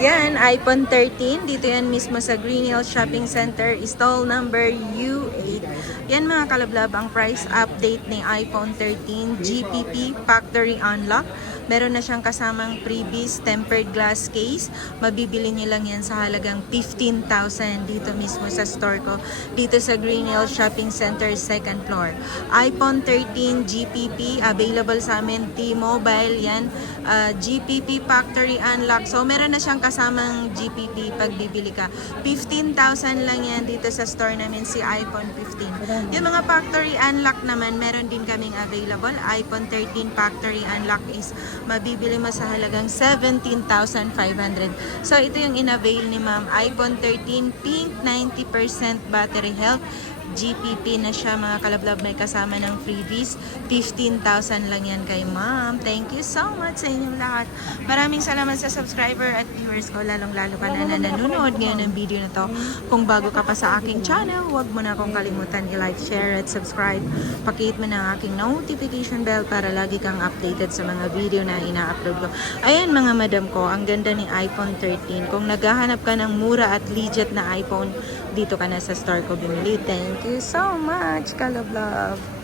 Yan, iPhone 13. Dito yan mismo sa Green Hills Shopping Center, stall number U8. Yan mga kalablab, ang price update ni iPhone 13 GPP Factory Unlock. Meron na siyang kasamang freebies, tempered glass case. Mabibili niyo lang yan sa halagang 15,000 dito mismo sa store ko. Dito sa Green Hills Shopping Center, second floor. iPhone 13 GPP, available sa amin. T-Mobile, yan. GPP Factory Unlock. So, meron na siyang kasamang GPP pag bibili ka. 15,000 lang yan dito sa store namin, si iPhone 15. Yung mga Factory Unlock naman, meron din kaming available. iPhone 13 Factory Unlock is mabibili mo sa halagang 17,500. So, ito yung in-avail ni ma'am. iPhone 13 Pink, 90% battery health. GPP na siya mga kalablab, may kasama ng freebies. 15,000 lang yan kay ma'am. Thank you so much sa inyong lahat. Maraming salamat sa subscriber at viewers ko, lalong-lalo ka na nanonood ngayon ng video na to. Kung bago ka pa sa aking channel, huwag mo na akong kalimutan i-like, share at subscribe. Pakihit mo na ang aking notification bell para lagi kang updated sa mga video na ina-upload ko. Ayan mga madam ko, ang ganda ni iPhone 13. Kung naghahanap ka ng mura at legit na iPhone, dito ka na sa store ko bumili. Thank you so much, Kalablab.